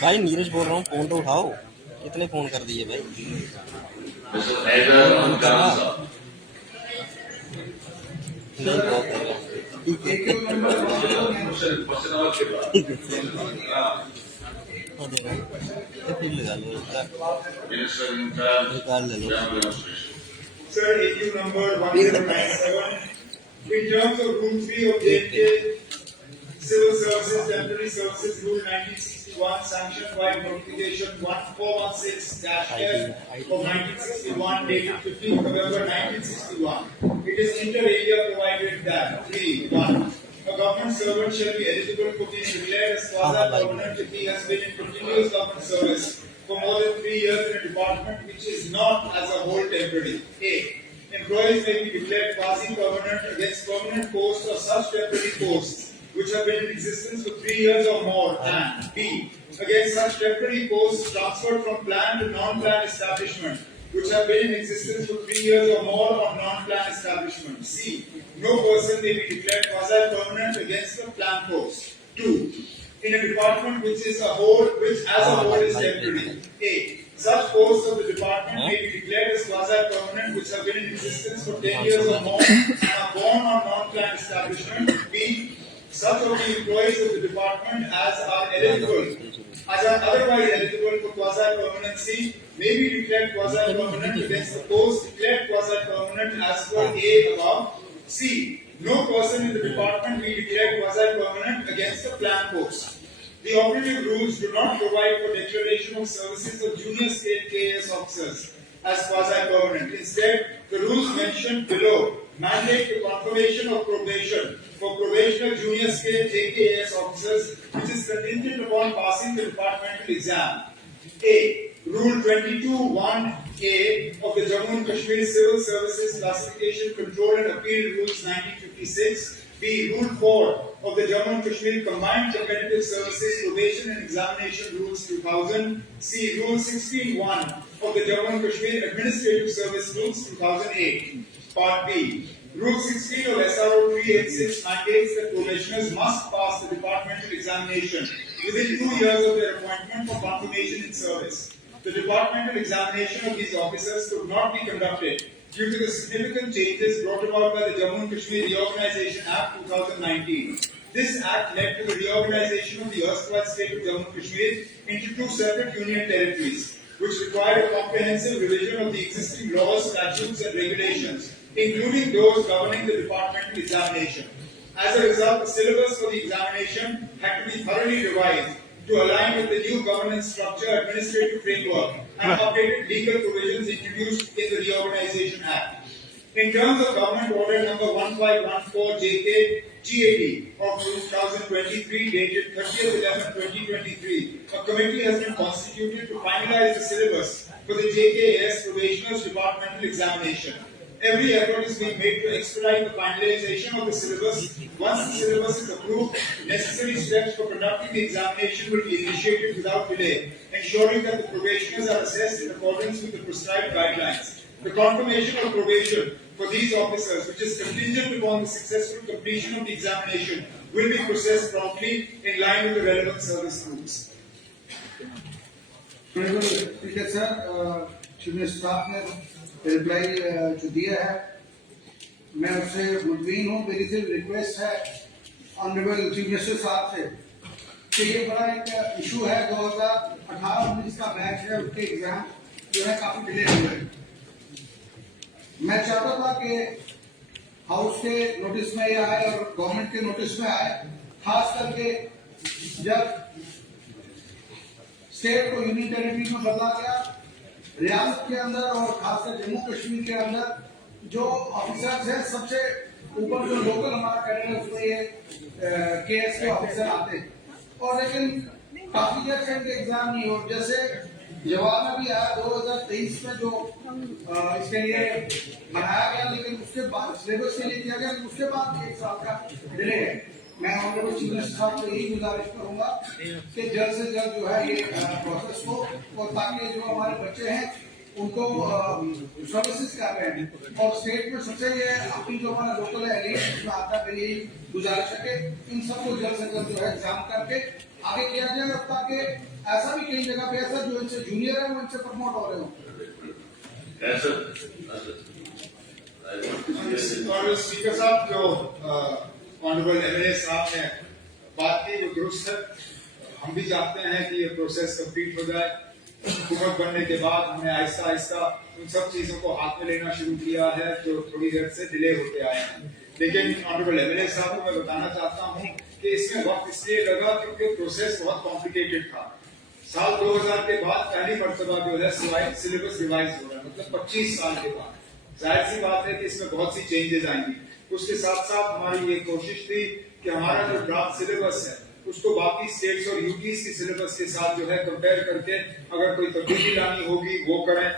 भाई नीरज बोल रहा हूँ, फोन तो उठाओ। कितने फोन कर दिए भाई? Mr. Haider फोन कर रहा Hamza. नहीं, बहुत है। ठीक है, क्वेश्चन और के बाद ठीक है, हो जाएगा। तो फिर लगा लो इसका, मिनिस्टर इन चार्ज निकाल ले लो। Demonstration. Sir, issue number 1097. In terms of Rule 3 of JK Civil Services Temporary Services Rule 1961, sanctioned by notification 1416-F of 1961 dated 15 November 1961, it is inter alia provided that 3.1. A government servant shall be eligible for being declared as quasi-permanent if he has been in continuous government service for more than 3 years in a department which is not as a whole temporary. A. Employees may be declared quasi-permanent against permanent posts or such temporary posts which have been in existence for 3 years or more, and B. Against such temporary posts transferred from plan to non-plan establishment which have been in existence for 3 years or more on non-plan establishment. C. No person may be declared quasi-permanent against the plan post. 2. In a department which as a whole is temporary. A. Such posts of the department may be declared as quasi-permanent which have been in existence for 10 years or more and are born on non-plan establishment. B. Such of the employees of the department as are otherwise eligible for quasi-permanency may be declared quasi-permanent against the post declared quasi-permanent as per A above. C. No person in the department may be declared quasi-permanent against the plan post. The operative rules do not provide for declaration of services of junior state KAS officers as quasi-permanent. Instead, the rules mentioned below mandate the confirmation of probation for probational junior scale JKAS officers, which is contingent upon passing the departmental exam. A. Rule 22(1)A of the Jammu and Kashmir Civil Services Classification, Control and Appeal Rules 1956. B. Rule 4 of the Jammu and Kashmir Combined Competitive Services Probation and Examination Rules 2000. C. Rule 16(1) of the Jammu and Kashmir Administrative Service Rules 2008. Part B. Rule 16 of SRO 386 mandates that probationers must pass the departmental examination within 2 years of their appointment for confirmation in service. The departmental examination of these officers could not be conducted due to the significant changes brought about by the Jammu and Kashmir Reorganization Act 2019. This act led to the reorganization of the erstwhile state of Jammu and Kashmir into 2 separate union territories, which required a comprehensive revision of the existing laws, statutes and regulations, including those governing the departmental examination. As a result, the syllabus for the examination had to be thoroughly revised to align with the new governance structure, administrative framework and updated legal provisions introduced in the Reorganization Act. In terms of Government Order number 1514 JK GAD of 2023 dated 30th/11/2023, a committee has been constituted to finalize the syllabus for the JKAS probationers departmental examination. Every effort is being made to expedite the finalization of the syllabus. Once the syllabus is approved, necessary steps for conducting the examination will be initiated without delay, ensuring that the probationers are assessed in accordance with the prescribed guidelines. The confirmation of probation for these officers, which is contingent upon the successful completion of the examination, will be processed promptly in line with the relevant service rules. ठीक है sir, chief minister ने reply जो दिया है मैं उससे मुतमीन हूँ। मेरी सिर्फ रिक्वेस्ट है ऑनरेबल चीफ मिनिस्टर साहब से कि ये बड़ा एक इशू है, 2018-19 का बैच है, उसके एग्जाम जो है काफी डिले हुए हैं। मैं चाहता था कि हाउस के नोटिस में ये आए और गवर्नमेंट के नोटिस में आए, खास करके जब स्टेट को यूनियन टेरिटरी में बदला गया, रियासत के अंदर और खासकर जम्मू कश्मीर के अंदर जो ऑफिसर्स हैं, सबसे ऊपर जो लोकल हमारा कैडर है उसमें ये केएस के ऑफिसर आते हैं, और लेकिन काफी देर से इनके एग्जाम नहीं हो। जैसे जवाब में भी आया 2023 में जो इसके लिए बनाया गया, लेकिन उसके बाद सिलेबस के लिए किया गया, उसके बाद 1 साल का डिले है। मैं ऑनरेबल चीफ मिनिस्टर साहब से यही गुजारिश करूंगा कि जल्द से जल्द जो है ये प्रोसेस हो, और ताकि जो हमारे बच्चे हैं उनको सर्विसेज कर रहे हैं। और स्टेट में सबसे ये अपनी जो हमारा लोकल है एलिट उसमें आता है, मेरी गुजारिश है कि इन सबको जल्द से जल्द जो है एग्जाम करके आगे किया जाए, ताकि ऐसा भी कई जगह पे ऐसा जो इनसे जूनियर है वो इनसे प्रमोट हो रहे हो। और स्पीकर साहब जो ऑनरेबल एमएलए साहब ने बात की वो दुरुस्त है। हम भी चाहते हैं कि ये प्रोसेस कंप्लीट हो जाए। हुकूमत बनने के बाद हमने आहिस्ता आहिस्ता उन सब चीजों को हाथ में लेना शुरू किया है जो थोड़ी देर से डिले होते आए हैं। लेकिन ऑनरेबल एमएलए साहब को मैं बताना चाहता हूँ कि इसमें वक्त इसलिए लगा क्योंकि प्रोसेस बहुत कॉम्प्लिकेटेड था। साल 2000 के बाद पहली मर्तबा जो है सिलेबस रिवाइज हो रहा है, मतलब 25 साल के बाद। जाहिर सी बात है कि इसमें बहुत सी चेंजेस आएंगी। उसके साथ साथ हमारी ये कोशिश थी कि हमारा जो ड्राफ्ट सिलेबस है उसको बाकी स्टेट्स और यूटीज के सिलेबस के साथ जो है कंपेयर करके अगर कोई तब्दीली लानी होगी वो करें।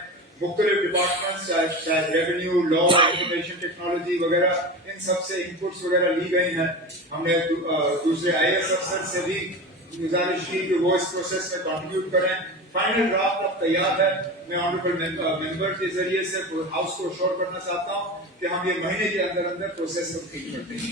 मुख्तलिफ डिपार्टमेंट्स चाहे रेवेन्यू, लॉ, इंफॉर्मेशन टेक्नोलॉजी वगैरह, इन सब से इनपुट्स वगैरह ली गई हैं। हमने दूसरे IAS अफसर से भी गुजारिश की कि वो इस प्रोसेस में कंट्रीब्यूट करें। फाइनल ड्राफ्ट अब तैयार है। मैं ऑनरेबल मेंबर के जरिए से हाउस को श्योर करना चाहता हूँ कि हम ये महीने के अंदर अंदर प्रोसेस कंप्लीट करते हैं।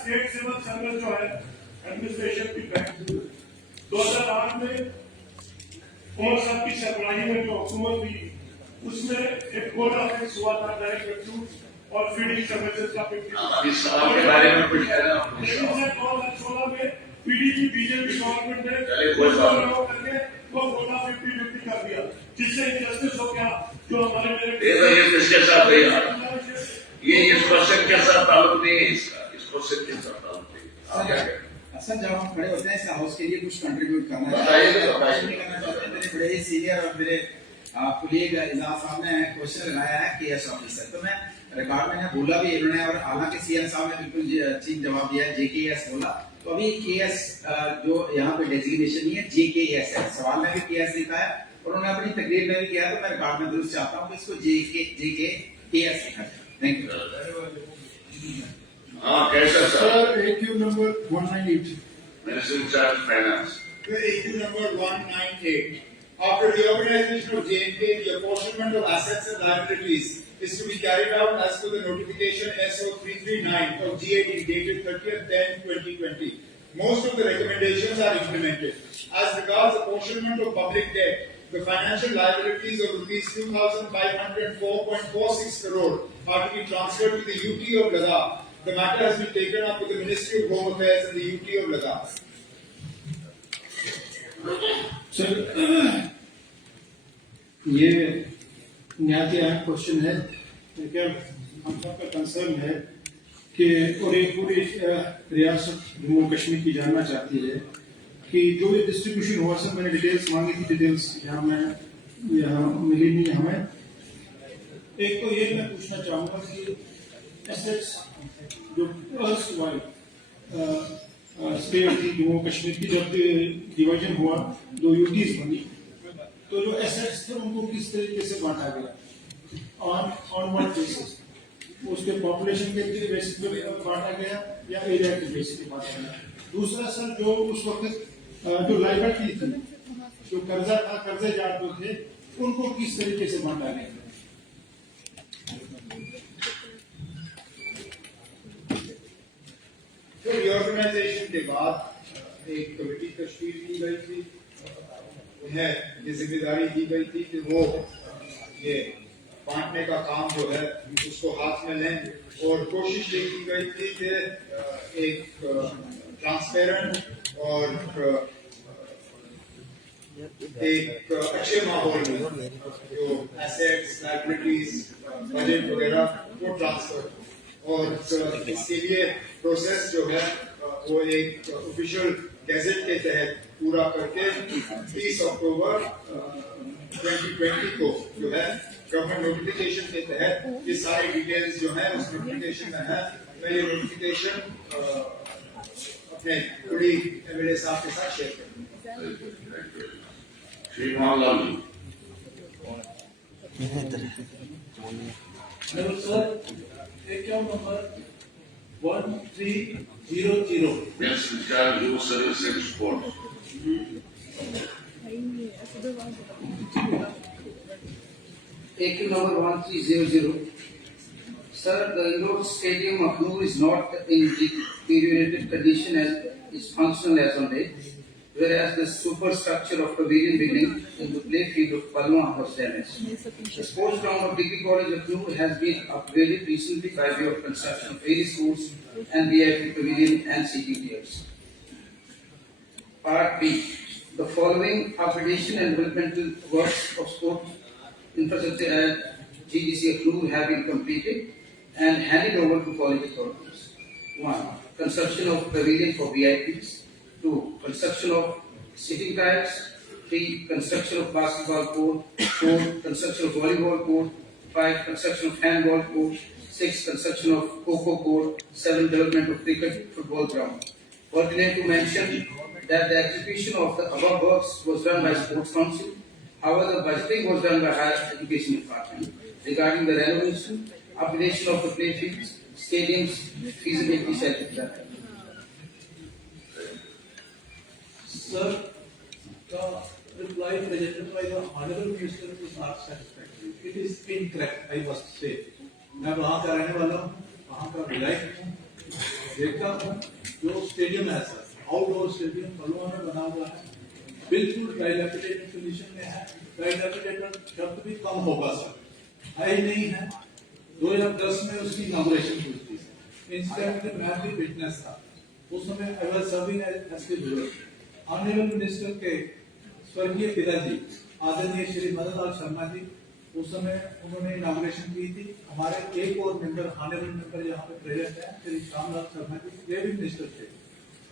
स्टेट सिविल सर्विस जो है एडमिनिस्ट्रेशन की 2008 में उमर साहब की सरबराही में जो हुकूमत हुई उसमें एक कोड ऑफ एक्ट हुआ था, डायरेक्ट रिक्रूट और फीडिंग सर्विसेज का 2016 में पीडीपी बीजेपी गवर्नमेंट ने करके वो कोटा 50-50 कर दिया, जिससे इंजस्टिस हो गया। जो हमारे ये किसके साथ है यार? ये इस क्वेश्चन के साथ ताल्लुक नहीं है, इसका इस क्वेश्चन के साथ ताल्लुक नहीं है। सर जब हम खड़े होते हैं इस हाउस के लिए कुछ कंट्रीब्यूट करना बताइए। मेरे बड़े ही सीनियर और मेरे कुलीग इजाज साहब ने क्वेश्चन लगाया है केएस ऑफिसर, तो मैं रिकॉर्ड में बोला भी इन्होंने, और हालांकि सीएम साहब ने बिल्कुल ठीक जवाब दिया है, JKS बोला। तो अभी केएस जो यहाँ पे डेजिग्नेशन नहीं है, JKS है। सवाल में भी केएस लिखा है और उन्होंने अपनी तकरीर में भी किया है, तो मैं रिकॉर्ड में दुरुस्त चाहता हूँ कि इसको JKS लिखा है। Thank you. हाँ, कैसा sir? AQ number 198. Minister in charge of Finance. AQ number 198. After reorganization of JNK, the apportionment of assets and liabilities is to be carried out as per the notification SO 339 of GAD dated 30th-10-2020. Most of the recommendations are implemented. As regards apportionment of public debt, the financial liabilities of rupees 2,504.46 crore are to be transferred to the UT of Ladakh. The matter has been taken up with the Ministry of Home Affairs and the UT of Ladakh. Sir ये न्याय question है, क्या हम सबका concern है कि और एक पूरी रियासत जम्मू कश्मीर की जानना चाहती है कि जो ये डिस्ट्रीब्यूशन हुआ, सर मैंने डिटेल्स मांगी थी, डिटेल्स यहाँ मिली नहीं हमें। एक तो ये मैं पूछना चाहूँगा कि एसेट्स जो स्टेट थी जम्मू कश्मीर की, जब डिवीजन हुआ, 2 यूटीज बनी, तो जो एसेट्स थे उनको किस तरीके से बांटा गया, ऑन व्हाट बेसिस? उसके पॉपुलेशन के बेसिस पे बांटा गया या एरिया के बेसिस पे बांटा गया? दूसरा सर, जो उस वक्त जो लायबिलिटी थी, जो कर्जा था, कर्जेदार जो थे, उनको किस तरीके से बांटा गया? तो रिऑर्गेनाइजेशन के बाद एक कमेटी तश्कील की गई थी, उन्हें ये जिम्मेदारी दी गई थी कि वो ये बांटने का काम जो है उसको हाथ में लें, और कोशिश ये की गई थी कि एक ट्रांसपेरेंट और एक अच्छे माहौल में जो एसेट्स, लायबिलिटीज, बजट वगैरह वो ट्रांसफर, और इसके लिए प्रोसेस जो है वो एक ऑफिशियल गैजेट के तहत पूरा करके 30 अक्टूबर 2020 को जो है गवर्नमेंट नोटिफिकेशन के तहत ये सारी डिटेल्स जो है उस नोटिफिकेशन में है। मैं ये नोटिफिकेशन अपने बड़ी एमएलए साहब के साथ शेयर करूंगा। Shri Mohanlal ji. Hello sir, account number 1300. Yes, Child Youth Service and Sport. AQ number 1300. Sir, the indoor stadium of Noor is not in deteriorated condition as is functional as on date, whereas the superstructure of pavilion building in the playfield of Palma was damaged. The sports ground of Degree College of Noor has been upgraded recently by way of construction of various schools and VIP pavilion and seating tiers. Part B. The following upgradation and developmental works of sports infrastructure at GDC of Noor have been completed and handed over to college authorities. 1. Construction of pavilion for VIPs. 2. Construction of sitting tiles. 3. Construction of basketball court. 4. Construction of volleyball court. 5. Construction of handball court. 6. Construction of Coco court. 7. Development of cricket football ground. Pertinent to mention that the execution of the above works was done by Sports Council. However, the budgeting was done by Higher Education Department. Regarding the renovation, upgradation of the playfields, stadiums, feasibility study done. Sir, the reply presented by the Honorable Minister is not satisfactory. It is incorrect, I must say. मैं वहाँ का रहने वाला हूँ, वहाँ का विधायक हूँ, देखता हूँ जो स्टेडियम है सर, आउटडोर स्टेडियम बलुआ में बना हुआ है, बिल्कुल डाइलैपिडेटेड कंडीशन में है। डाइलैपिडेटेड शब्द भी कम होगा सर, है ही नहीं है। 2010 में उसकी इनॉग्रेशन हुई थी, इंसिडेंट में मैं भी विटनेस था। उस समय आई वाज सर्विंग एज के ब्यूरो। ऑनरेबल मिनिस्टर के स्वर्गीय पिताजी आदरणीय श्री मदन लाल शर्मा जी उस समय उन्होंने इनॉग्रेशन की थी। हमारे एक और मेंबर ऑनरेबल मेंबर यहाँ पे प्रेजेंट है श्री श्यामलाल शर्मा जी, वे भी मिनिस्टर थे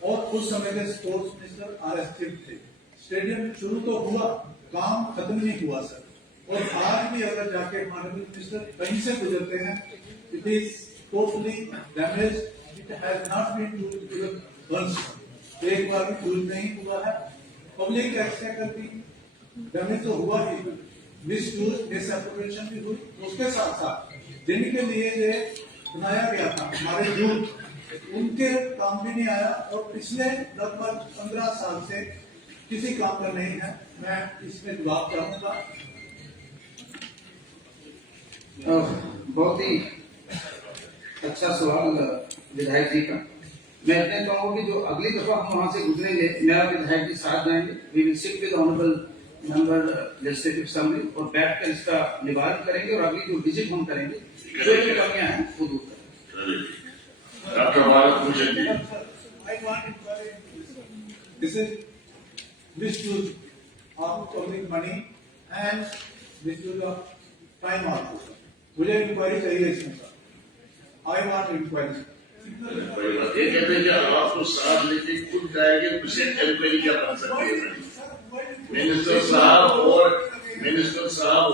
और उस समय के स्पोर्ट्स मिनिस्टर RS थिप थे। स्टेडियम शुरू तो हुआ, काम खत्म नहीं हुआ सर। और आज भी अगर जाके ऑनरेबल मिनिस्टर कहीं से गुजरते हैं, it is totally damage, it has not been used once, एक बार भी यूज नहीं हुआ है। पब्लिक एक्सचेकर की डैमेज तो हुआ ही, मिसयूज मिसएप्रोप्रिएशन भी हुई। उसके साथ साथ जिनके लिए ये बनाया गया था हमारे यूथ, उनके काम भी नहीं आया और पिछले लगभग 15 साल से किसी काम का नहीं है। मैं इसमें जवाब चाहूंगा। बहुत ही अच्छा सवाल विधायक जी का। मैं इतने कहूँगा कि जो अगली दफा हम वहाँ से गुजरेंगे, मेरा विधायक जी साथ जाएंगे, we will sit with honourable member legislative assembly और बैठकर इसका निवारण करेंगे और अगली जो विजिट हम करेंगे जो भी कमियां हैं वो दूर करेंगे। Doctor Bharat Bhushan ji. I want inquiry. This is misuse of public money and misuse of time also. मुझे इंक्वायरी चाहिए इसमें सर। I want inquiry. ये कहते हैं कि आपको साथ लेके खुद जाएंगे, उसे इंक्वायरी क्या बन सकती है? मिनिस्टर साहब और एमएलए साहब,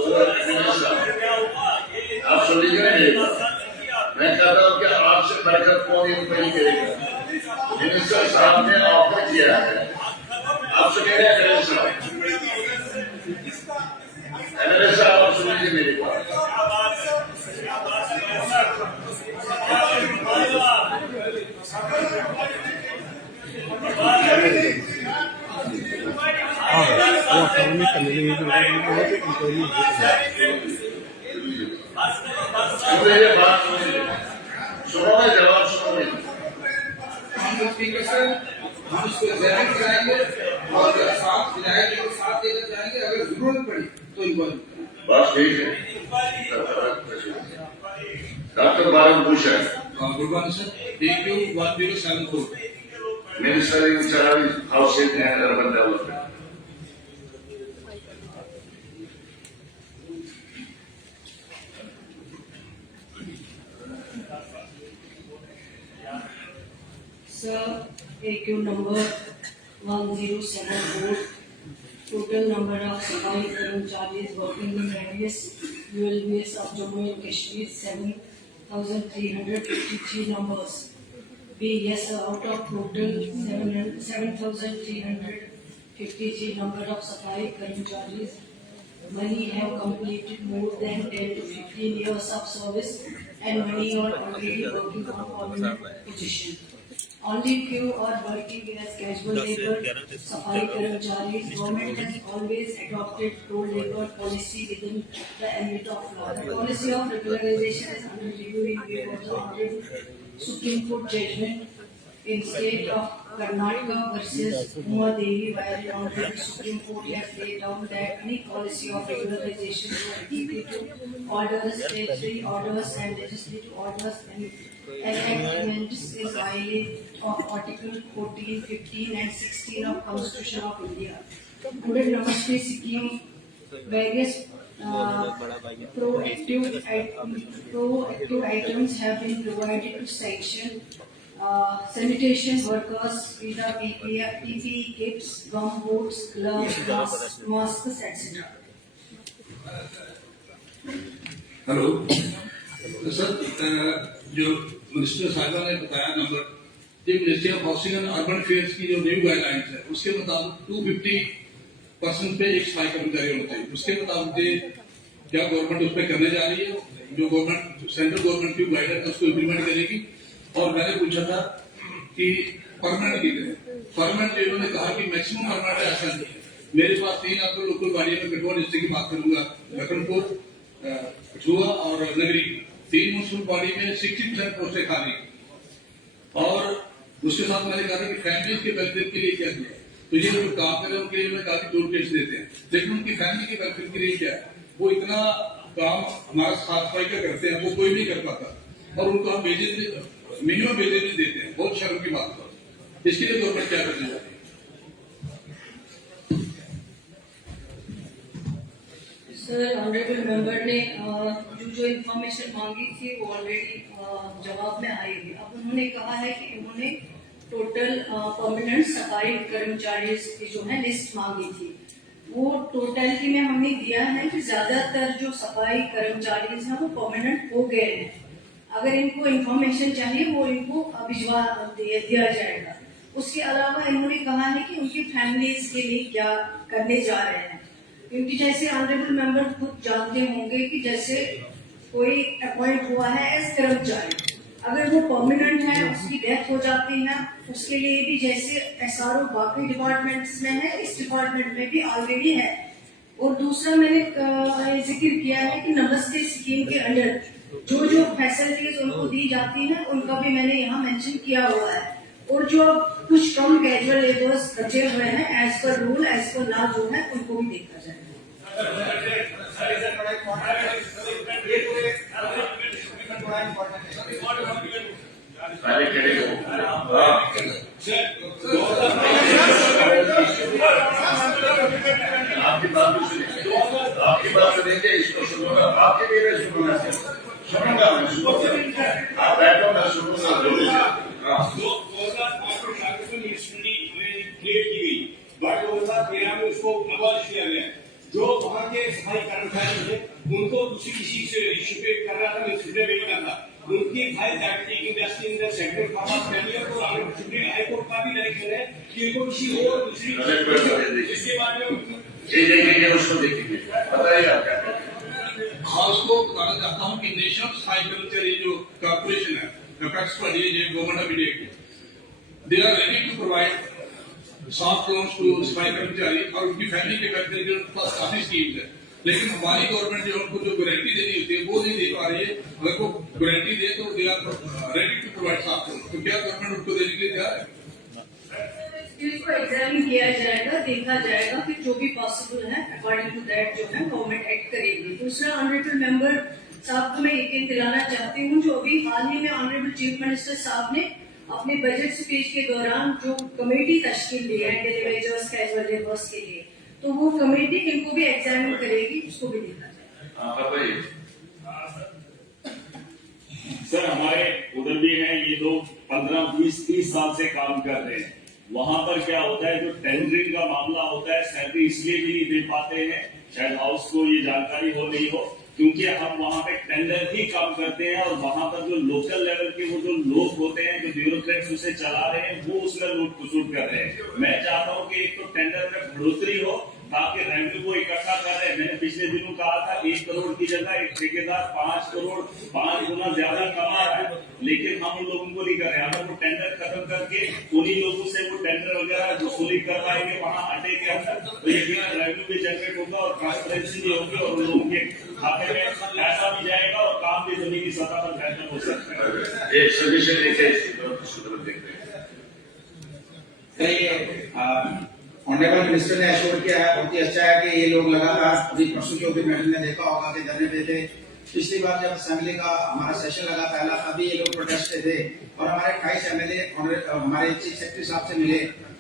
आप सुन लीजिए मेरी बात। मैं कहता हूँ कि आपसे बैठकर कौन इंक्वायरी करेगा? मिनिस्टर साहब ने ऑफर किया है, आप सुनिए एमएलए साहब आप सुन लीजिए मेरी बात। ये बात सुनो, जवाब सुनो। हम स्पीकर सर, हम इसको एग्जामिन कराएंगे और साथ विधायक को साथ लेकर जाएंगे, अगर जरूरत पड़ी तो इंक्वायरी। बस ठीक है। Doctor Bharat Bhushan. Good morning sir, DQ 1074। Minister in charge of Housing and Urban Development. Sir, AQ number 1074. Total number of Safai Karmcharis working in various ULBs of Jammu and Kashmir 7,353 numbers. B. Yes, out of total 7,353 number of Safai Karmcharis, many have completed more than 10 to 15 years of service and many are already working on permanent position. Only few are working as casual labor. Safai Karmcharis, government has always adopted pro-labor policy within the ambit of law. The policy of regularization is under review in view of the Honorable Supreme Court judgment in state of Karnataka versus Uma Devi, where the Honorable Supreme Court has laid down that any policy of regularization to executive orders, statutory orders and legislative orders and enactments is violation of Article 14, 15 and 16 of Constitution of India. Under Namaste scheme, various proactive items have been provided to sanction sanitation workers with the PPE kits, gum boots, gloves, masks, etc. Hello sir, जो minister साहिबा ने बताया number, ये ministry of housing and urban affairs की जो new guidelines है उसके मुताबिक 250% पे एक सफाई कर्मचारी होना चाहिए। उसके मुताबिक क्या गवर्नमेंट उस पर करने जा रही है? जो गवर्नमेंट सेंट्रल गवर्नमेंट की गाइडलाइन है उसको इम्प्लीमेंट करेगी। और मैंने पूछा था कि परमानेंट कितने, परमानेंट इन्होंने कहा कि मैक्सिमम परमानेंट ऐसा नहीं है। मेरे पास 3 आपको लोकल गाड़ी में कठुआ डिस्ट्रिक्ट की बात करूंगा, लखनपुर, कठुआ और नगरी, 3 म्यूनिसिपल बॉडी में 60% पोस्टें खाली। और उसके साथ मैंने कहा था कि फैमिली के वेलफेयर के लिए क्या किया, तो ये जो काम कर रहे हैं उनके लिए मैं काफी जोर पेश देते हैं, लेकिन उनकी फैमिली के वेलफेयर के लिए क्या है, वो इतना काम हमारा साफ सफाई का करते हैं वो कोई नहीं कर पाता और उनको हम मिनिमम वेजेज नहीं देते हैं। बहुत शर्म की बात है। इसके लिए गवर्नमेंट क्या करने जा रही है? सर, ऑनरेबल मेंबर ने जो इंफॉर्मेशन मांगी थी वो ऑलरेडी जवाब में आई है। अब उन्होंने कहा है कि उन्होंने टोटल परमानेंट सफाई कर्मचारी की जो है लिस्ट मांगी थी, वो टोटलिटी में हमने दिया है कि ज्यादातर जो सफाई कर्मचारी हैं वो परमानेंट हो गए हैं। अगर इनको इंफॉर्मेशन चाहिए वो इनको भिजवा दिया जाएगा। उसके अलावा इन्होंने कहा है कि उनकी फैमिलीज के लिए क्या करने जा रहे हैं, क्योंकि जैसे ऑनरेबल मेंबर खुद जानते होंगे कि जैसे कोई अपॉइंट हुआ है एज कर्मचारी, अगर वो परमानेंट है, उसकी डेथ हो जाती है, उसके लिए भी जैसे SRO बाकी डिपार्टमेंट्स में है, इस डिपार्टमेंट में भी ऑलरेडी है। और दूसरा मैंने जिक्र किया है कि नमस्ते स्कीम के अंडर जो फैसिलिटीज उनको दी जाती हैं उनका भी मैंने यहाँ मेंशन किया हुआ है। और जो कुछ कम कैजुअल लेबर्स बचे हुए हैं as per rule as per law जो है उनको भी देखा जाएगा। आपकी बात सुनेंगे, इसको सुनूंगा, आपके भी सुनूंगा, सुनूंगा मैं, आप बैठो मैं सुनूंगा। 2008 में म्यूनिसिपैलिटी क्रिएट की गई, बट 2013 में उसको अबॉलिश किया गया। जो वहाँ के सफाई कर्मचारी थे उनको किसी से रिश्वत करना था, म्यूनिसिपैलिटी में करना था, उनकी file acting industry in the sector का सुप्रीम हाई कोर्ट का भी डायरेक्शन है कि इनको किसी और दूसरी इसके बारे में देखेंगे, उसको देखेंगे। बताइए आप क्या खास को बताना चाहता हूँ कि नेशनल सफाई कर्मचारी जो कॉर्पोरेशन है, गवर्नमेंट ऑफ इंडिया की, they are ready to provide soft loans to सफाई कर्मचारी और उनकी फैमिली के वेलफेयर के पास काफी स्कीम्स है, लेकिन हमारी गवर्नमेंट जो उनको जो गारंटी देनी होती है वो नहीं दे पा रही है। अगर वो गारंटी दे तो they are ready to provide soft loan, तो क्या गवर्नमेंट उनको देने के लिए तैयार है? इसको एग्जामिन किया जाएगा, देखा जाएगा, फिर जो भी पॉसिबल है अकॉर्डिंग टू दैट जो है गवर्नमेंट एक्ट करेगी। दूसरा, ऑनरेबल मेंबर साहब को मैं यकीन दिलाना चाहती हूँ, जो अभी हाल ही में ऑनरेबल चीफ मिनिस्टर साहब ने अपने बजट स्पीच के दौरान जो कमेटी तश्कील दी है डेलीवेजर्स कैजुअल लेबर्स के लिए, तो वो कमेटी इनको भी एग्जामिन करेगी, उसको भी देखा जाएगा। सर, हमारे उधर भी है ये लोग 15, 20, 30 साल से काम कर रहे हैं। वहां पर क्या होता है, जो टेंडरिंग का मामला होता है, सैलरी इसलिए भी नहीं दे पाते हैं, शायद हाउस को ये जानकारी हो नहीं हो, क्योंकि हम वहां पे टेंडर ही काम करते हैं और वहां पर जो लोकल लेवल के वो जो लोग होते हैं, जो ब्यूरोक्रेट्स उसे चला रहे हैं, वो उसमें लूट खसूट कर रहे हैं। मैं चाहता हूँ कि एक तो टेंडर में बढ़ोतरी हो ताकि रेवेन्यू को इकट्ठा कर रहे हैं। मैंने पिछले दिनों कहा था 1 करोड़ की जगह एक ठेकेदार 5 करोड़ 5 गुना ज्यादा कमा रहा है, लेकिन हम उन लोगों को नहीं कर रहे हैं। अगर वो टेंडर खत्म करके उन्हीं लोगों से वो टेंडर वगैरह वसूली करवाएंगे वहां अड्डे के अंदर, तो यकीनन रेवेन्यू भी जनरेट होगा और ट्रांसपेरेंसी भी होगी और उन लोगों के खाते में पैसा भी जाएगा और काम भी जमीनी सतह पर बेहतर हो सकता है। एक सजेशन लेके इसकी तरफ सुधर देख रहे हैं। ऑनरेबल मिनिस्टर ने एश्योर किया है, बहुत ही अच्छा है कि ये लोग लगातार अभी परसों चौथी मैडम ने देखा होगा कि धरने पे थे। पिछली बार जब असेंबली का हमारा सेशन लगा पहला, तभी ये लोग प्रोटेस्ट पे थे और हमारे 28 एमएलए हमारे चीफ सेक्रेटरी साहब से मिले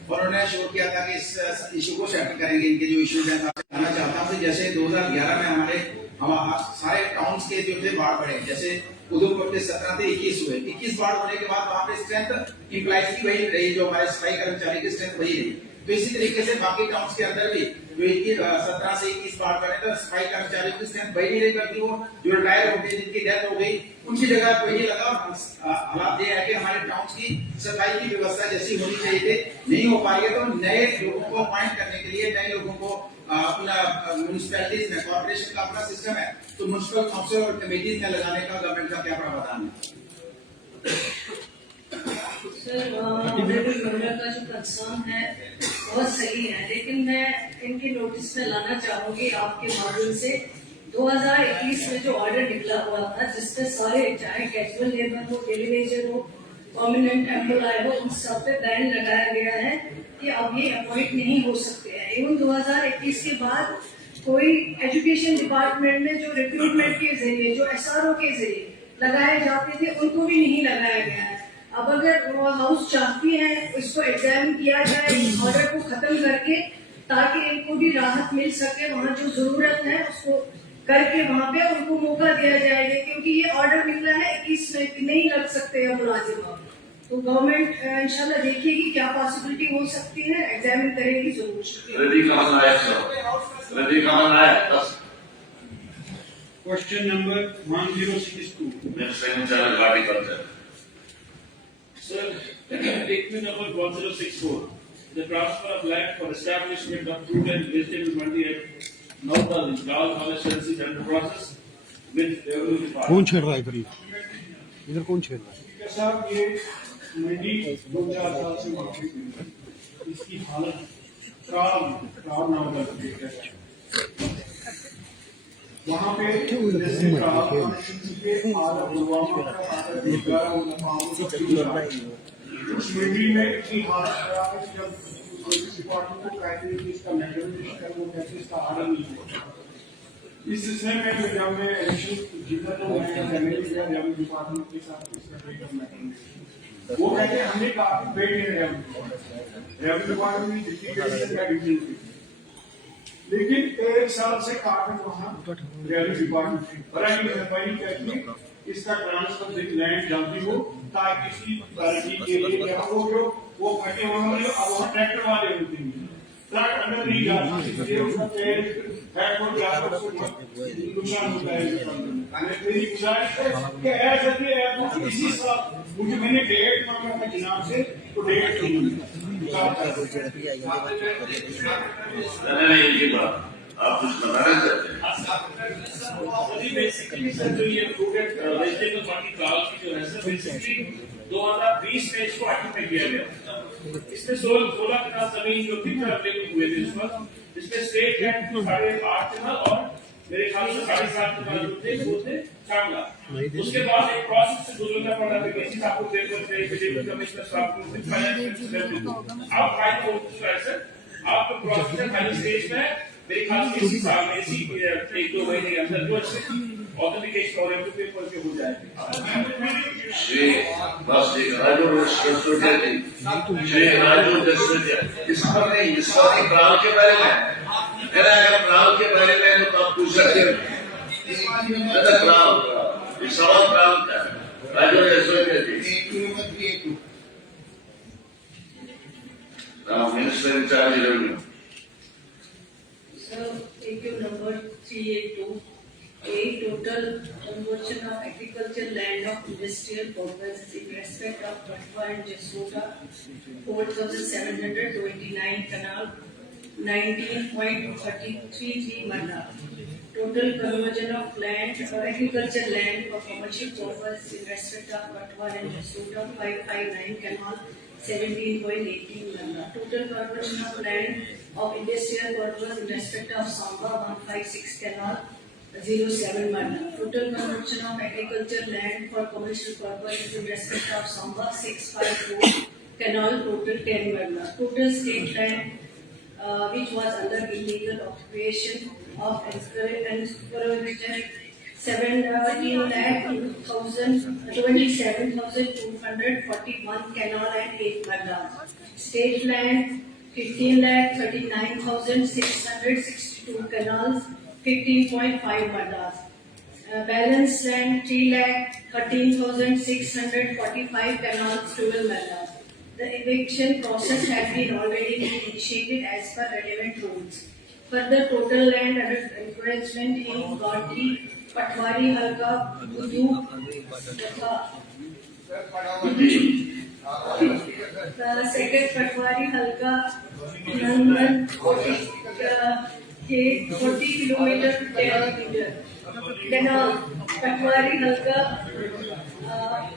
और उन्होंने एश्योर किया था कि इस इशू को सेटल करेंगे। इनके जो इशूज हैं कहना चाहता हूँ कि जैसे 2011 में हमारे सारे टाउन्स के जो थे बाढ़ बढ़े, जैसे उधमपुर के 17 थे 21 हुए, 21 बाढ़ होने के बाद वहां पे स्ट्रेंथ इम्प्लाइज की वही रही, जो हमारे सफाई कर्मचारी की स्ट्रेंथ वही रही। तो इसी तरीके से बाकी टाउन्स के अंदर भी जो 17 से 21 बाढ़ बढ़े तो सफाई कर्मचारियों की स्ट्रेंथ वही नहीं रही, बल्कि वो जो रिटायर हो गए, जिनकी डेथ हो गई, उनकी जगह वही लगा। हालात ये है कि हमारे टाउन्स की सफाई की व्यवस्था जैसी होनी चाहिए थी नहीं हो पा रही है, तो नए लोगों को अपॉइंट करने के लिए, नए लोगों को अपना म्यूनिसिपैलिटीज में कॉर्पोरेशन का अपना सिस्टम है, तो म्युनिसिपल काउंसिल और कमेटीज में लगाने का गवर्नमेंट का क्या प्रावधान है? सर, मेंबर का जो कंसर्न है बहुत सही है, लेकिन मैं इनके नोटिस में लाना चाहूंगी आपके माध्यम से 2021 में जो ऑर्डर निकला हुआ था, जिसमें सारे चाहे कैजुअल लेबर हो, डेली वेजर हो, परमानेंट एम्प्लॉय हो, उन सब पे बैन लगाया गया है कि अब ये अपॉइंट नहीं हो सकते हैं। एवं 2021 के बाद कोई एजुकेशन डिपार्टमेंट में जो रिक्रूटमेंट के जरिए, जो SRO के जरिए लगाए जाते थे, उनको भी नहीं लगाया गया है। अब अगर वो हाउस चाहती है इसको एग्जामिन किया जाए, ऑर्डर को खत्म करके, ताकि इनको भी राहत मिल सके, वहाँ जो जरूरत है उसको करके वहाँ पे उनको मौका दिया जाएगा, क्योंकि ये ऑर्डर निकला है 21 में कि नहीं लग सकते हैं मुलाजिम। तो गवर्नमेंट इंशाल्लाह देखिएगी क्या पॉसिबिलिटी हो सकती है, एग्जामिन करेगी जरूर। Question number 1062. Sir, take me number 1064. The transfer of land for establishment of fruit and vegetable mandi at Nautali, Lal Constituency is under process with revenue department. कौन छेड़ रहा है इधर? इधर कौन छेड़ रहा है? साहब ये मंडी 2-4 साल से माफी हुई, इसकी हालत खराब ना होगा। वहाँ पे जैसे उस मंडी में इतनी हालत खराब है, जब डिपार्टमेंट को कहते हैं कि इसका मेंटेनेंस करो, वो कहते हैं इसका हल नहीं होगा। इस सिलसिले में जब मैं इलेक्शन जीता तो मैं जनरल गया रेवेन्यू डिपार्टमेंट के साथ इसका रेट ऑफ मेंटेनेंस, वो कहते हैं हमने काफी पेड है रेवेन्यू डिपार्टमेंट में जितनी का डिटेल थी, लेकिन 1 साल से कागज वहाँ रेवेन्यू डिपार्टमेंट बड़ी कहती है इसका ट्रांसफर लैंड जल्दी हो, ताकि इसकी तरक्की के लिए क्या हो, जो वो फटे होंगे अब वहाँ ट्रैक्टर वाले होते हैं, ट्रक अंदर नहीं जा सकते, उसका तेल हेडफोन जाकर उसको नुकसान होता है। मेरी गुजारिश है कि ऐसा कि इसी साल मुझे मैंने डेट मांगा था जनाब से, तो डेट आप कुछ बताना चाहते हैं? बेसिकली सर जो ये फ्रूट एंड वेजिटेबल मंडी काल की जो है सर, बेसिकली 2020 में इसको ऑक्यूपाई किया गया। इसमें 16 कनाल जमीन जो थी अवेलेबल हुए थे इस वक्त, इसमें स्टेट कैंप 8.5 कनाल और मेरे ख्याल से 7.5 कनाल जो थे वो थे चावला। उसके बाद एक प्रोसेस से गुजरना पड़ा था, किसी साहब को पेपर से विजिट कमिश्नर साहब को आप फाइल हो चुका है सर, आपका प्रोसेस है फाइनल स्टेज में। मेरे ख्याल से इसी साल में इसी 1-2 महीने के अंदर जो ऑथेंटिकेशन और रेवेन्यू पेपर के हो जाएंगे। श्री बस एक राजू इस पर नहीं, इस पर नहीं, प्राण के बारे में मेरा अगर प्राण के बारे में तो आप पूछ सकते हैं। प्राण सवाल प्राण का Raju ji Now, Minister in charge of revenue. So, AQ number 382, a total conversion of agricultural land of industrial purpose in respect of Patwa and Jasota, 4,729 canal, 19.333 manda. Total conversion of land or agricultural land for commercial purpose in respect of Patwa and Jasota, 559 canal, 17.18 manda. Total conversion of land of industrial purpose in respect of Samba, 156 canal, 07 manda. Total conversion of agricultural land for commercial purpose in respect of Samba, 654 canal, total 10 manda. Total state land which was under illegal occupation of encouragement 27,241 canal and 8 manda. State land 15,39,662 canals, 15.5 mandas. Balance land 3,13,645 canals, 12 mandas. The eviction process has been already initiated as per relevant rules. Further, total land under encouragement in Gandhi, Patwari, Halka, Budu, second Patwari, Halka, Nandan, 40 kilometer to 10 meter. Canal, Patwari, Halka,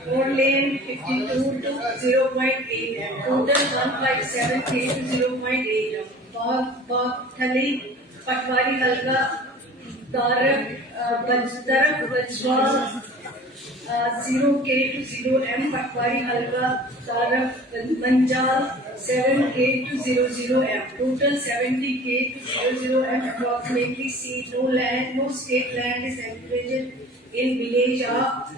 4 lane 52 to 0.8 m. Total 157 k to 0.8 m. Thali, Patwari, Halka, Darak, Bajwal, 0 k to 0 m. Patwari, Halka, Darak, Manjal, 7 k to 00 m. Total 70 k to 00 m. Approximately C. No state land is encouraged in village of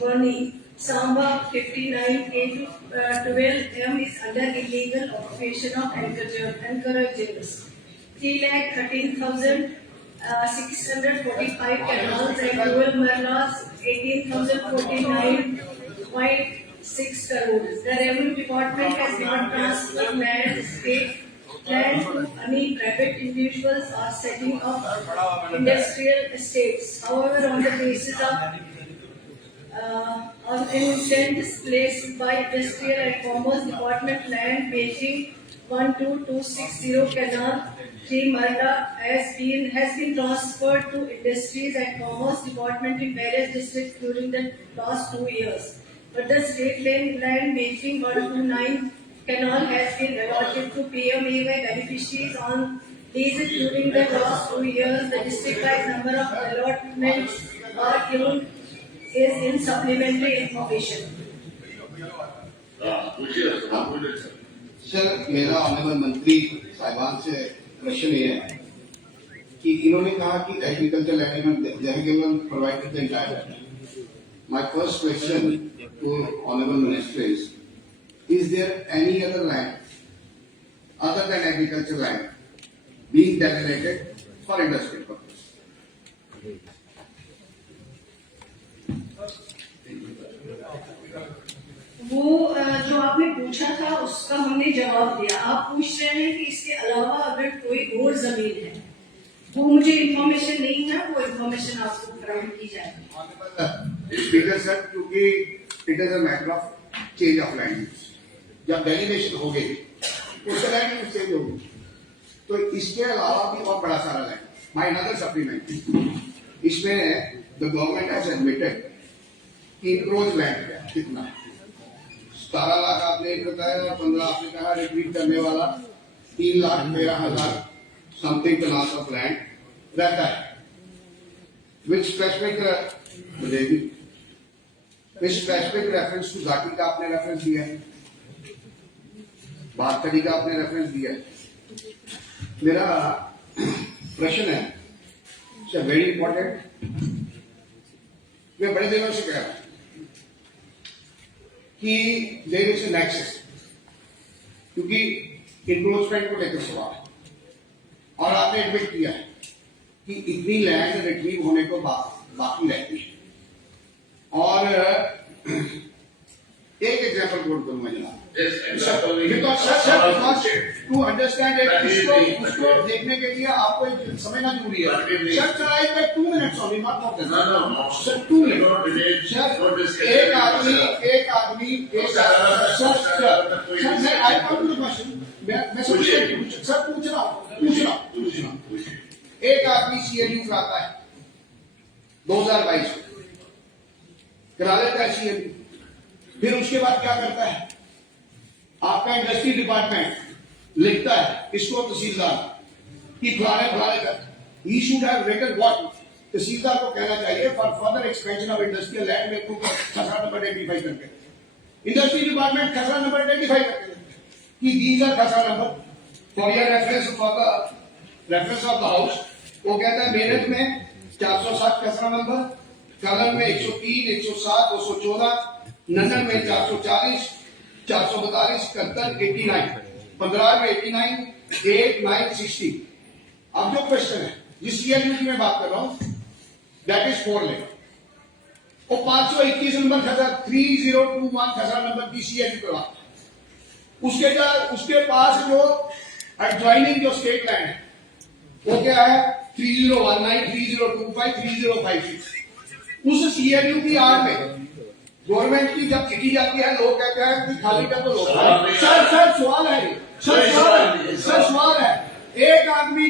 Bani. Samba 59 k to 12 m is under illegal occupation of encouragements. 3,13,645 canals and 12 marlas, 18,049.6 crores. The Revenue Department has given transfer land, state land to any private individuals or setting up industrial estates. However, on the basis of incentives placed by Industrial and Commerce Department, land Beijing 12260 canal 3 Marda has been transferred to Industries and Commerce Department in various districts during the last 2 years. But the state land Beijing 129 canal has been allotted to PMAY beneficiaries on leases during the last 2 years. The district-wise number of allotments are given is in supplementary information. Sir, मेरा honourable मंत्री साहिबान से question ये है कि इन्होंने कहा कि agriculture land provided the entire land. My first question to honourable minister is there any other land other than agricultural land being designated for industrial purpose? वो जो आपने पूछा था उसका हमने जवाब दिया. आप पूछ रहे हैं कि इसके अलावा अगर कोई और जमीन है, वो मुझे इंफॉर्मेशन नहीं है, वो इंफॉर्मेशन आपको फराहम की जाएगी. स्पीकर सर, क्योंकि it is a matter of change of land use. जब डेलिनेशन हो गई उसका लैंड यूज चेंज होगी, तो इसके अलावा भी और बड़ा सारा लैंड. माय अनदर सप्लीमेंट, इसमें द गवर्नमेंट हैज एडमिटेड कि इंक्रोच लैंड कितना है. 17 लाख आपने एक बताया, 15 आपने कहा रिट्रीट करने वाला, 3,13,000 समथिंग कनाल्स ऑफ लैंड रहता है. विच स्पेसिफिक रेफरेंस टू घाटी का आपने रेफरेंस दिया है, बागखड़ी का आपने रेफरेंस दिया है. मेरा प्रश्न है वेरी इंपॉर्टेंट, मैं बड़े दिनों से कह रहा हूं कि देयर इज एन एक्सेस, क्योंकि इंक्रोचमेंट को लेकर सवाल है और आपने एडमिट किया है कि इतनी लैंड रिट्रीव होने को बाकी रहती है. और एक एग्जाम्पल कोट करूंगा जनाब। Yes, example नहीं। टू अंडरस्टैंड उसको देखने के लिए आपको एक समझना जरूरी है। Sir I take 2 minutes only, not more than that. No. Sir 2 minutes। Sir एक आदमी सर मैं I come to the question, मैं सर पूछ रहा हूँ। एक आदमी CLU कराता है 2022 करा लेता है CLU, फिर उसके बाद क्या करता है? आपका इंडस्ट्री डिपार्टमेंट लिखता है इसको तहसीलदार कि फलाने का ही शुड हैव रिटन व्हाट, तहसीलदार को कहना चाहिए for further expansion of industrial land में को खसरा नंबर आइडेंटिफाई करके, इंडस्ट्री डिपार्टमेंट खसरा नंबर आइडेंटिफाई करके कि दीज आर खसरा number for your reference for the reference of the house. वो कहता है मेरठ में 407 खसरा नंबर, कलन में 103, 107, 214, नंदन में 440, 442, 71, 89, 15 में 89, 8, 9, 60। अब जो क्वेश्चन है जिस CLU की मैं बात कर रहा हूं दैट इज 4 लेन, वो 521 नंबर खसरा 3021 खसरा नंबर की CLU के बाद उसके पास जो एडजॉइनिंग जो स्टेट लैंड है वो क्या है 3019, 3025, 3056। उस CLU की आड़ में गवर्नमेंट की जब चिट्ठी जाती है लोग कहते हैं कि खाली का तो लोग सर सवाल है एक आदमी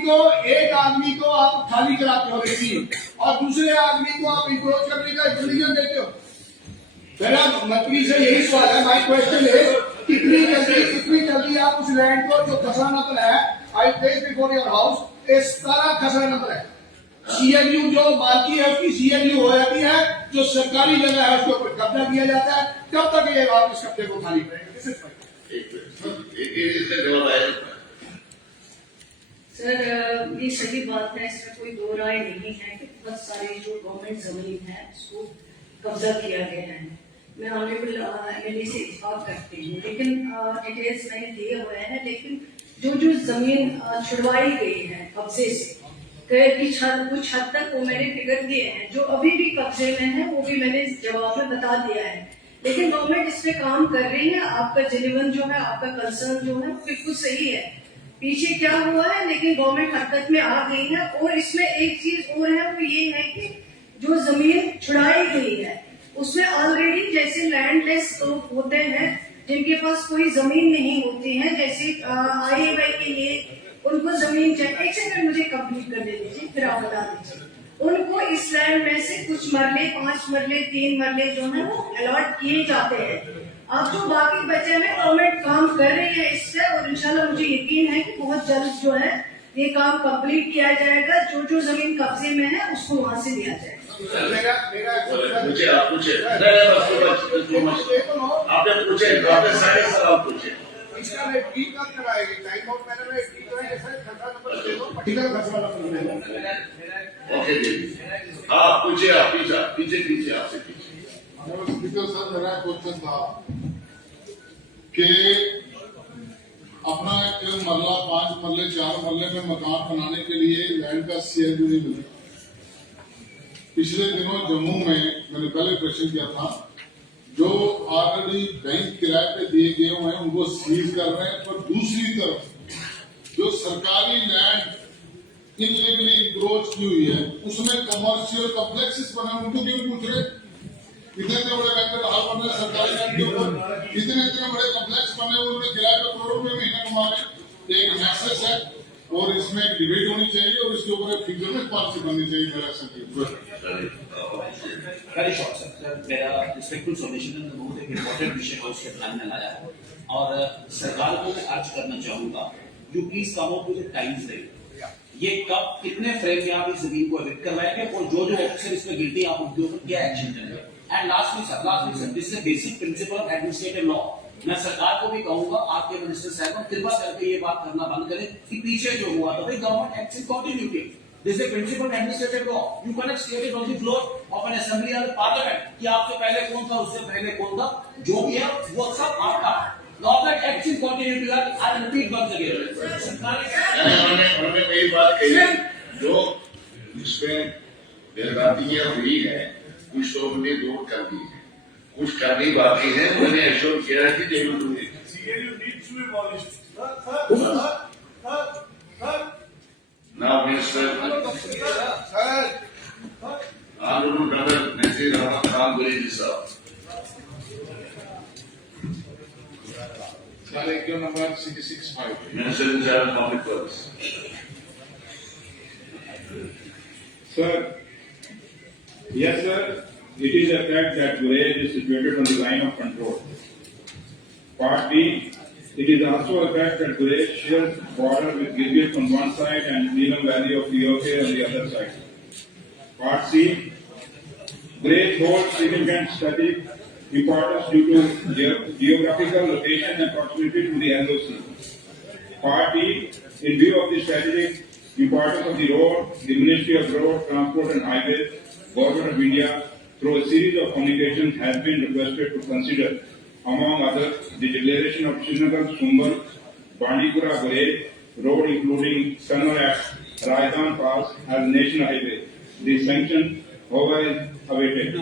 को आप खाली कराते हो लेकिन और दूसरे आदमी को आप इंक्रोच करने का इंटेलिजेंस देते हो। मेरा मंत्री से यही सवाल है, माय क्वेश्चन है कितनी जल्दी आप उस लैंड को जो खसरा नंबर है I place before your house, ये सारा खसरा नंबर है। CLU जो मालकी है उसकी CLU हो जाती है, जो सरकारी जगह है उसके ऊपर कब्जा किया जाता है। कब तक ये आप इस कब्जे को खाली करेंगे? सर ये सही बात है, इसमें कोई दो राय नहीं है कि बहुत सारे जो गवर्नमेंट जमीन है उसको कब्जा किया गया है। मैं ऑनरेबल MLA से इत्तेफाक करती हूँ, लेकिन डिटेल्स मैंने दिए हुए हैं। लेकिन जो जमीन छुड़वाई गई है कब्जे से कुछ हद तक वो मैंने फिगर दिए हैं, जो अभी भी कब्जे में है वो भी मैंने जवाब में बता दिया है। लेकिन गवर्नमेंट इस पे काम कर रही है। आपका जेन्युइन जो है, आपका कंसर्न जो है वो बिल्कुल सही है। पीछे क्या हुआ है लेकिन गवर्नमेंट हरकत में आ गई है। और इसमें एक चीज और है, वो ये है कि जो जमीन छुड़ाई गई है उसमें ऑलरेडी जैसे लैंडलेस लोग होते हैं जिनके पास कोई जमीन नहीं होती है, जैसे IAY के लिए उनको जमीन चाहिए। एक सेकंड मुझे कंप्लीट करने दीजिए फिर आप बता दीजिए। उनको इस लैंड में से कुछ मरले, 5 मरले, 3 मरले जो है वो अलॉट किए जाते हैं। अब जो बाकी बचे हैं गवर्नमेंट काम कर रही है इससे, और इंशाल्लाह मुझे यकीन है कि बहुत जल्द जो है ये काम कंप्लीट किया जाएगा। जो जमीन कब्जे में है उसको वहां से दिया जाएगा। आपने पूछे सारे सवाल पूछे। इसका रिपीट कब कराएगी? टाइम आउट मैंने में रिपीट कराएंगे सर, खसरा नंबर दे दो, पर्टिकुलर खसरा नंबर दे दो। ओके जी, आप पूछे, आप पीछे आपसे पीछे। स्पीकर सर, मेरा क्वेश्चन था कि अपना एक मरला 5 मरले 4 मरले में मकान बनाने के लिए लैंड का CLU नहीं मिलता। पिछले दिनों जम्मू में मैंने पहले क्वेश्चन किया था, जो ऑलरेडी बैंक किराए पे दिए गए हुए हैं उनको सीज कर रहे हैं, पर दूसरी तरफ जो सरकारी लैंड इनलीगली इंक्रोच की हुई है उसमें कमर्शियल कॉम्प्लेक्सेस बने, उनको क्यों पूछ रहे? इतने बड़े बैंक हाल बन रहे सरकारी लैंड के ऊपर, इतने बड़े कॉम्प्लेक्स बने हुए उनमें किराए पे करोड़ों रुपए महीने कमा रहे। एक मैसेज है और इसमें एक डिबेट होनी चाहिए और इसके ऊपर एक फिगर में पॉलिसी बननी चाहिए। मेरा वेरी शॉर्ट सर, मेरा रिस्पेक्टफुल सॉल्यूशन है, बहुत एक इम्पोर्टेंट विषय को उसके ध्यान में लाया है और सरकार को मैं अर्ज करना चाहूंगा you please come out with times frame. ये कब कितने फ्रेम में आप इस जमीन को एविक्ट करवाएंगे और जो ऑफिसर इसमें गिल्टी आप उनके ऊपर क्या एक्शन करेंगे? And lastly sir, this is basic principle of administrative law. मैं सरकार को भी कहूंगा, आपके मिनिस्टर साहब कृपा करके ये बात करना बंद करें कि पीछे जो हुआ था भाई government act in continuity. This is principle of administrative law. You can state it on the floor of N assembly और पार्लियामेंट कि आपसे पहले कौन था, उससे पहले कौन था, जो भी है वो सब आपका government act in continuity. I repeat once again, सरकार ने मेरी बात कही जो इसमें गलतियां हुई है कुछ लोगों ने दूर कर दी है, कुछ करनी बाकी है, मैंने एश्योर किया है कि they will do it. CLU needs to be abolished. Now, Minister, Honorable Brother Nazir Ahmad Khan Guriji sir. Sir, EQ number 665. Minister in charge of Public Works. Sir, yes, sir. It is a fact that Gurej is situated on the line of control. Part B, it is also a fact that Gurej shares border with Gilgit on one side and Neelam Valley of Ethiopia on the other side. Part C, Gurej holds significant strategic importance due to geographical location and proximity to the LOC. Part D, in view of the strategic importance of the road, the Ministry of Road, Transport and Highways, Government of India, through a series of communications has been requested to consider, among others, the declaration of Srinagar Sumbal Bandipura Gurej road including Kannur at Rajdan Pass as national highway. The sanction, however, is awaited.